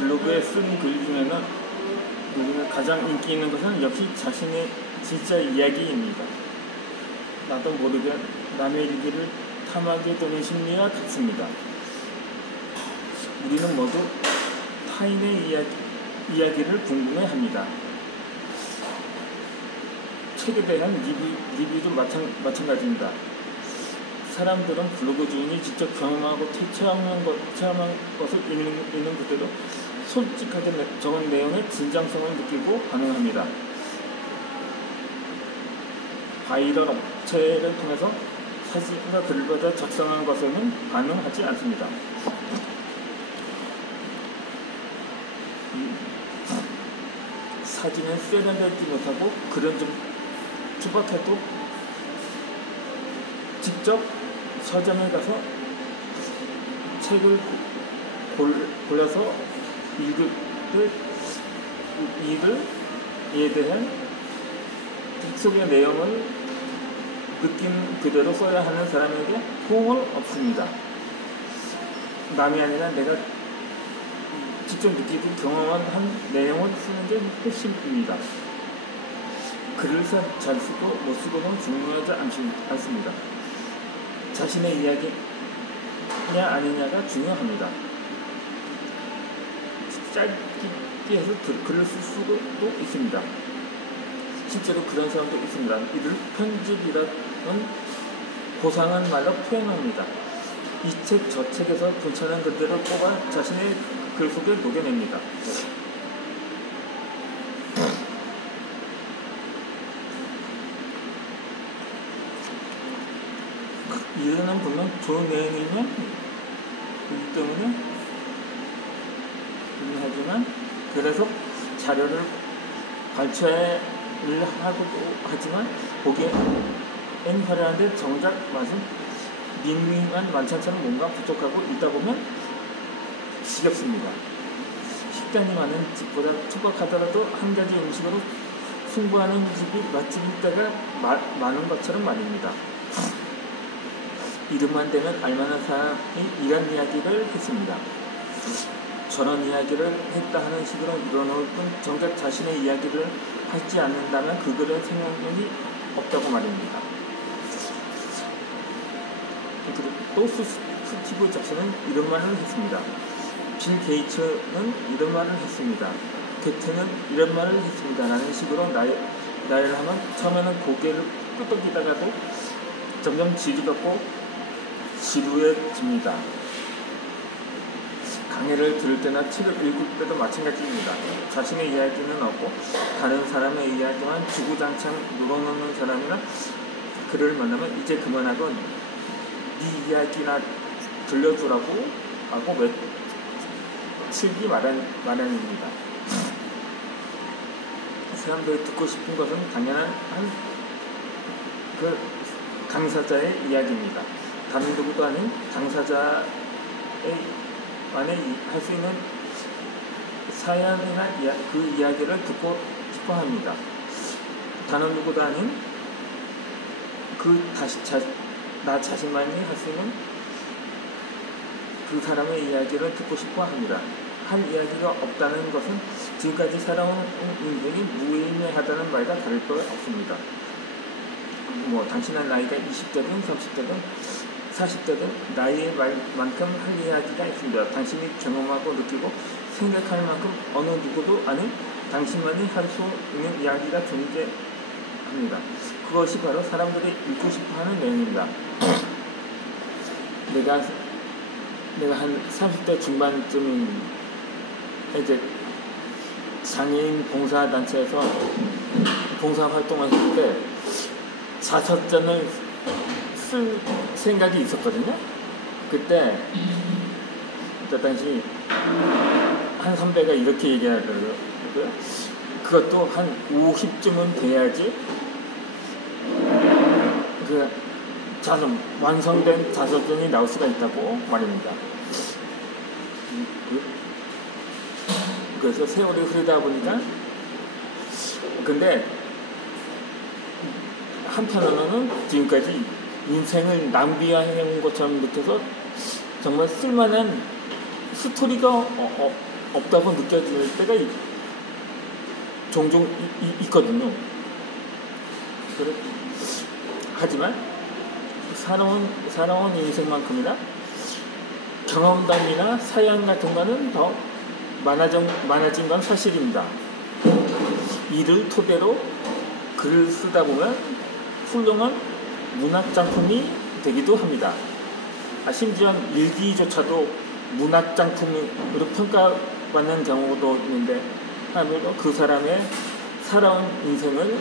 블로그에 쓴 글 중에는 가장 인기 있는 것은 역시 자신의 진짜 이야기입니다. 나도 모르게 남의 일기를 탐하게 되는 심리와 같습니다. 우리는 모두 타인의 이야기를 궁금해합니다. 책에 대한 리뷰도 마찬가지입니다. 사람들은 블로그 주인이 직접 경험하고 체험한 것을 읽는 그대로 솔직하게 적은 내용의 진정성을 느끼고 반응합니다. 바이럴 업체를 통해서 사진과 글을 받아 작성한 것에는 반응하지 않습니다. 사진은 세련되지 못하고 글은 좀 투박해도 직접 서점에 가서 책을 골라서 이에 대한 책 속의 내용을 느낀 그대로 써야 하는 사람에게 호응은 없습니다. 남이 아니라 내가 직접 느끼고 경험한 내용을 쓰는 게 핵심입니다. 글을 잘 쓰고 못 쓰고는 중요하지 않습니다. 자신의 이야기냐 아니냐가 중요합니다. 짧게 해서 글을 쓸 수도 있습니다. 실제로 그런 사람도 있습니다. 이를 편집이라는 고상한 말로 표현합니다. 이 책 저 책에서 괜찮은 글들을 뽑아 자신의 글 속에 녹여냅니다. 이해는 분명 좋은 내용이면 그렇기 때문에 하지만 그래서 자료를 발췌를 하고도 하지만 보기엔 화려한데 정작 맛은 밍밍한 만찬처럼 뭔가 부족하고 있다 보면 지겹습니다. 식단이 많은 집보다 투박하더라도 한 가지 음식으로 승부하는 집이 맛집일 때가 많은 것처럼 말입니다. 이름만 되면 알만한 사람이 이런 이야기를 했습니다. 저런 이야기를 했다 하는 식으로 늘어놓을 뿐 정작 자신의 이야기를 하지 않는다면 그 글은 생명력이 없다고 말입니다. 그리고 또 스티브 잡스는 이런 말을 했습니다. 빌 게이츠는 이런 말을 했습니다. 게테는 이런 말을 했습니다. 라는 식으로 나열을 하면 처음에는 고개를 끄덕이다가도 점점 지루하고 지루해집니다. 강의를 들을 때나 책을 읽을 때도 마찬가지입니다. 자신의 이야기는 없고 다른 사람의 이야기만 주구장창 물어놓는 사람이나 그를 만나면 이제 그만하고 네 이야기나 들려주라고 하고 외치기 마련입니다. 사람들이 듣고 싶은 것은 당연한 그 당사자의 이야기입니다. 다른 누구도 아닌 당사자의 만에 할 수 있는 사연이나 그 이야기를 듣고 싶어 합니다. 다른 누구도 아닌 나 자신만이 할 수 있는 그 사람의 이야기를 듣고 싶어 합니다. 할 이야기가 없다는 것은 지금까지 살아온 인생이 무의미하다는 말과 다를 바 없습니다. 당신의 나이가 20대든 30대든 40대든 나이의 말만큼 할 이야기가 있습니다. 당신이 경험하고 느끼고 생각할 만큼 어느 누구도 아닌 당신만이 할 수 있는 이야기가 존재합니다. 그것이 바로 사람들이 읽고 싶어하는 내용입니다. 내가 한 30대 중반쯤 이제 장애인 봉사단체에서 봉사활동을 했을 때 자서전을 쓸 생각이 있었거든요. 그때 당시 한 선배가 이렇게 얘기하더라고요. 그것도 한 50쯤은 돼야지 완성된 자서전이 나올 수가 있다고 말입니다. 그래서 세월이 흐르다 보니까 근데 한편으로는 지금까지 인생을 낭비해온 것처럼 느껴서 정말 쓸만한 스토리가 없다고 느껴질 때가 종종 있거든요. 하지만 살아온 인생만큼이나 경험담이나 사연 같은 거는 더 많아진 건 사실입니다. 이를 토대로 글을 쓰다 보면 훌륭한 문학작품이 되기도 합니다. 심지어 일기조차도 문학작품으로 평가받는 경우도 있는데, 아무래도 그 사람의 살아온 인생을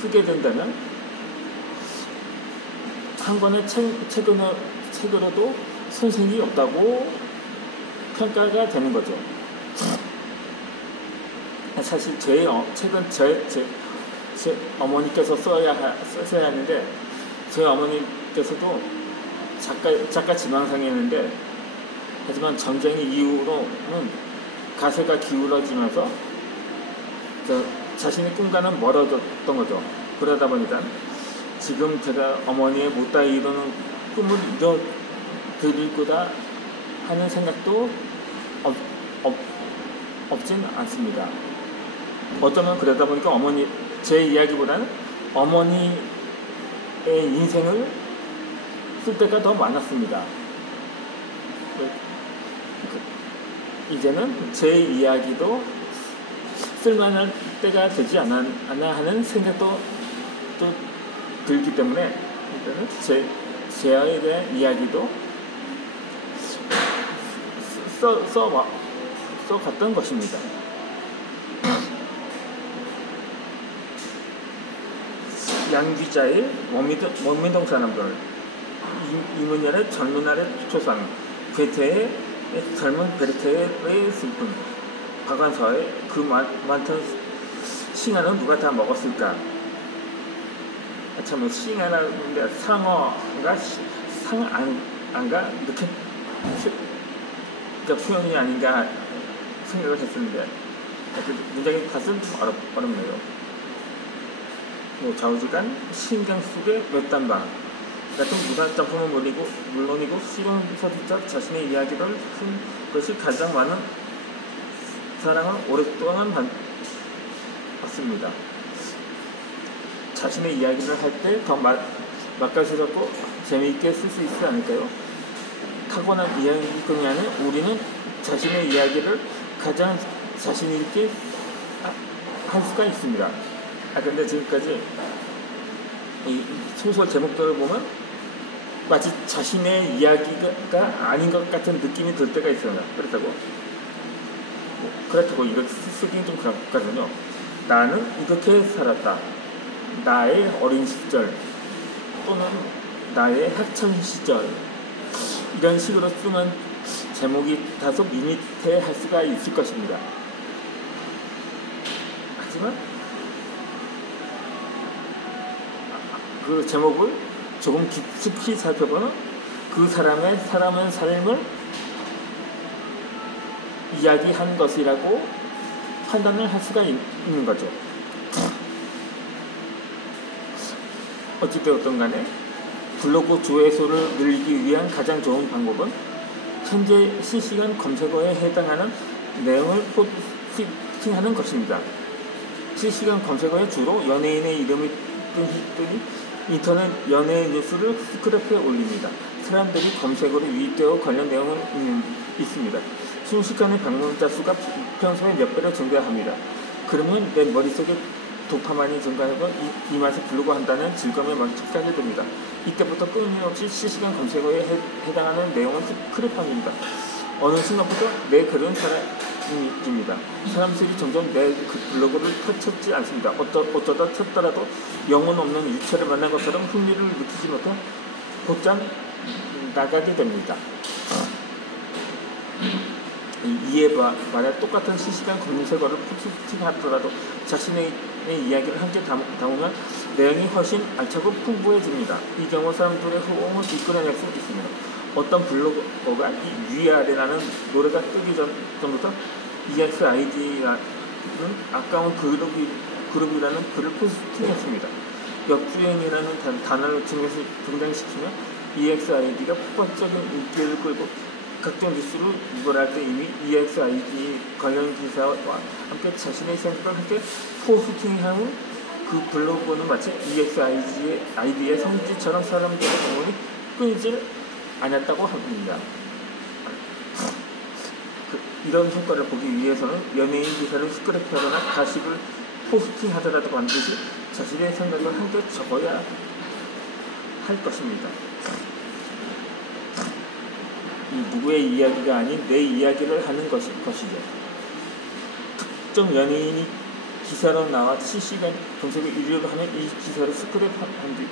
쓰게 된다면 한 권의 책으로도 손색이 없다고 평가가 되는 거죠. 사실 제 책은 제 어머니께서 써야 하는데, 제 어머니께서도 작가 지망생이었는데, 하지만 전쟁 이후로는 가세가 기울어지면서 자신의 꿈과는 멀어졌던 거죠. 그러다 보니까 지금 제가 어머니의 못다 이루는 꿈을 이뤄드릴 거다 하는 생각도 없진 않습니다. 어쩌면 그러다 보니까 제 이야기보다는 어머니의 인생을 쓸 때가 더 많았습니다. 이제는 제 이야기도 쓸만한 때가 되지 않나 하는 생각도 또 들기 때문에 제에 대한 이야기도 써갔던 것입니다. 양귀자의 원미동 사람들, 이문열의 젊은 날의 초상, 괴테의 젊은 베르테의 슬픔, 박완서의 그 많던 싱하는 누가 다 먹었을까? 참, 싱하라는데 상어가 상안가 이렇게 표현이 아닌가 생각을 했었는데, 문장이 가슴 어렵네요. 좌우지간 신경 속의 몇 단방 같은 문학작품은 물론이고 실용서술자 자신의 이야기를 쓴 것이 가장 많은 사랑을 오랫동안 받습니다. 자신의 이야기를 할 때 더 맛깔스럽고 재미있게 쓸 수 있지 않을까요? 타고난 이야기꾼이 아닌 우리는 자신의 이야기를 가장 자신있게 할 수가 있습니다. 근데 지금까지 이 소설 제목들을 보면 마치 자신의 이야기가 아닌 것 같은 느낌이 들 때가 있어요. 그렇다고 이걸 쓰기는 좀 그렇거든요. 나는 이렇게 살았다. 나의 어린 시절 또는 나의 학창 시절, 이런 식으로 쓰면 제목이 다소 밋밋해할 수가 있을 것입니다. 하지만 그 제목을 조금 깊숙이 살펴보면 그 사람의 삶을 이야기한 것이라고 판단을 할 수가 있는 거죠. 어찌되었든 간에 블로그 조회수를 늘리기 위한 가장 좋은 방법은 현재 실시간 검색어에 해당하는 내용을 포스팅하는 것입니다. 실시간 검색어에 주로 연예인의 이름이 뜨니 인터넷 연예 뉴스를 스크랩에 올립니다. 사람들이 검색어로 유입되어 관련 내용은 있습니다. 순식간에 방문자 수가 평소에 몇 배로 증가합니다. 그러면 내 머릿속에 도파민이 증가하고 이 맛에 블로그 한다는 즐거움에 만족하게 됩니다. 이때부터 끊임없이 실시간 검색어에 해당하는 내용을 스크랩합니다. 어느 순간부터 내 글은 사라집니다. 사람들이 점점 내 그 블로그를 펼쳤지 않습니다. 어쩌다 찾더라도 영혼 없는 유체를 만난 것처럼 흥미를 느끼지 못해 곧장 나가게 됩니다. 이에 말해 똑같은 실시간 검색어를 포스팅하더라도 자신의 이야기를 함께 담으면 내용이 훨씬 알차고 풍부해집니다. 이 경우 사람들의 호응을 이끌어낼 수 있습니다. 어떤 블로거가 이 위아래라는 노래가 뜨기 전부터 EXID라는 아까운 그룹이라는 글을 포스팅했습니다. 역주행이라는 단어를 등장시키며 EXID가 폭발적인 인기를 끌고 각종 뉴스를 유발할 때 이미 EXID 관련 기사와 함께 자신의 생각을 함께 포스팅하는 그 블로그는 마치 EXID의 성지처럼 사람들의 공원이 끊이질 않았다고 합니다. 이런 효과를 보기 위해서는 연예인 기사를 스크랩하거나 가십을 포스팅하더라도 반드시 자신의 생각을 함께 적어야 할 것입니다. 이 누구의 이야기가 아닌 내 이야기를 하는 것이죠. 특정 연예인이 기사로 나와 실시간 검색을 1위로 하면 이 기사를 스크랩한 뒤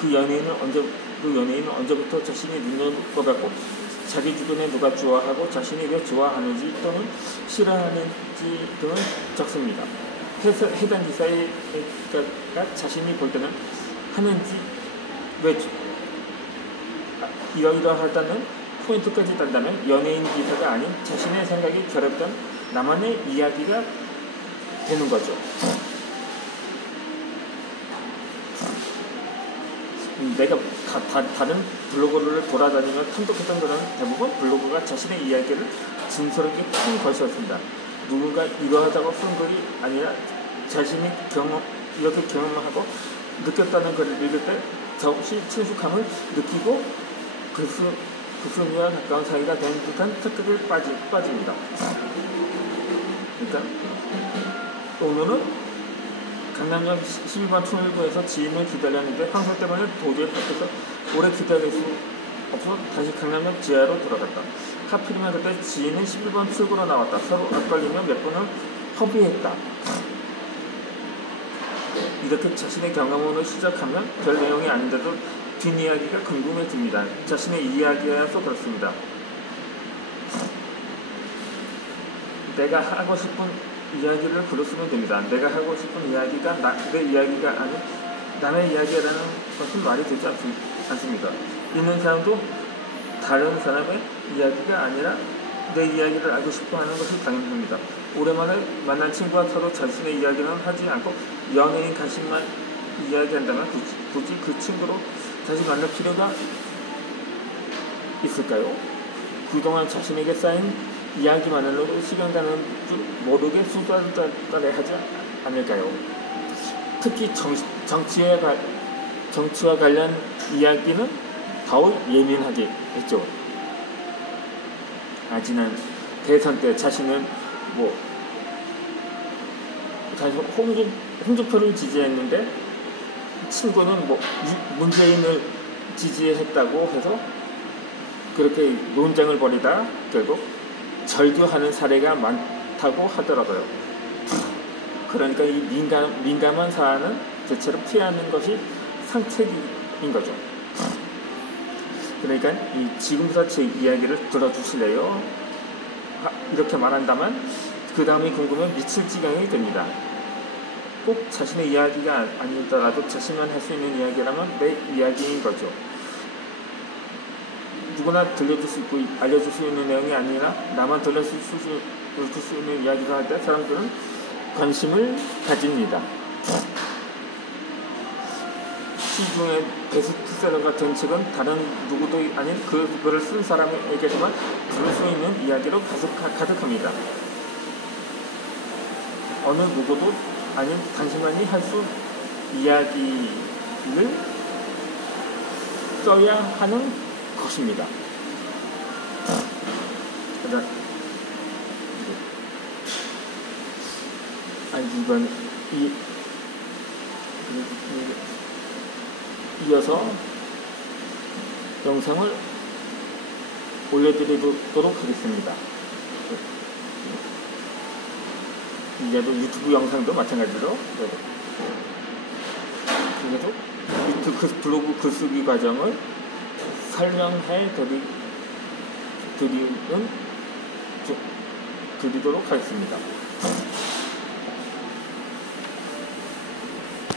그 연예인은 언제부터 자신이 눈여겨봤고 자기 주변에 누가 좋아하고 자신이 왜 좋아하는지 또는 싫어하는지 등을 적습니다. 해당 기사가 자신이 볼 때는 하는지 왜 이러이러하다는 포인트까지 딴다면 연예인 기사가 아닌 자신의 생각이 결합된 나만의 이야기가 되는 거죠. 내가 다른 블로그를 돌아다니며 탐독했던 것은 대부분 블로그가 자신의 이야기를 진솔하게 푼 것이었습니다. 누군가 이러하다고 쓴 글이 아니라 자신이 이렇게 경험하고 느꼈다는 글을 읽을 때 더없이 친숙함을 느끼고 그수미와 가까운 사이가 된 듯한 착각에 빠집니다. 그러니까 오늘은 강남역 12번 출구에서 지인을 기다렸는데 황소 때문에 도저히 밖에서 오래 기다릴 수 없어 다시 강남역 지하로 돌아갔다. 하필이면 그때 지인은 11번 출구로 나왔다. 서로 엇갈리며 몇 번을 허비했다. 이렇게 자신의 경험으로 시작하면 별 내용이 아닌데도 뒷이야기가 궁금해집니다. 자신의 이야기여서 그렇습니다. 내가 하고 싶은 이야기를 글로 쓰면 됩니다. 내가 하고 싶은 이야기가 내 이야기가 아닌 남의 이야기라는 것은 말이 되지 않습니다. 있는 사람도 다른 사람의 이야기가 아니라 내 이야기를 알고 싶어 하는 것이 당연합니다. 오랜만에 만난 친구와 서로 자신의 이야기는 하지 않고 연예인 가십만 이야기한다면 굳이 그 친구로 다시 만날 필요가 있을까요? 그동안 자신에게 쌓인 이야기만으로도 시간 가는 줄 모르게 수다를 하지 않을까요? 특히 정치와 관련 이야기는 더욱 예민하게 했죠. 지난 대선 때 자신은 홍준표를 지지했는데 친구는 문재인을 지지했다고 해서 그렇게 논쟁을 벌이다 결국 절규하는 사례가 많다고 하더라고요. 그러니까 이 민감한 사안은 대체로 피하는 것이 상책인 거죠. 그러니까 지금부터 제 이야기를 들어주실래요? 이렇게 말한다면 그 다음이 궁금해 미칠 지경이 됩니다. 꼭 자신의 이야기가 아니더라도 자신만 할 수 있는 이야기라면 내 이야기인 거죠. 누구나 들려줄 수 있고 알려줄 수 있는 내용이 아니라 나만 들려줄 수 있는 이야기를 할 때 사람들은 관심을 가집니다. 시중에 베스트셀러가 된 책은 다른 누구도 아닌 그거를 쓴 사람에게서만 들을 수 있는 이야기로 가득합니다. 어느 누구도 아닌 당신만이 할 수 이야기를 써야 하는 것입니다. 이번 이어서 영상을 올려드리도록 하겠습니다. 이제도 유튜브 영상도 마찬가지로 그래도 유튜브 블로그 글쓰기 과정을 설명해 드리도록 하겠습니다.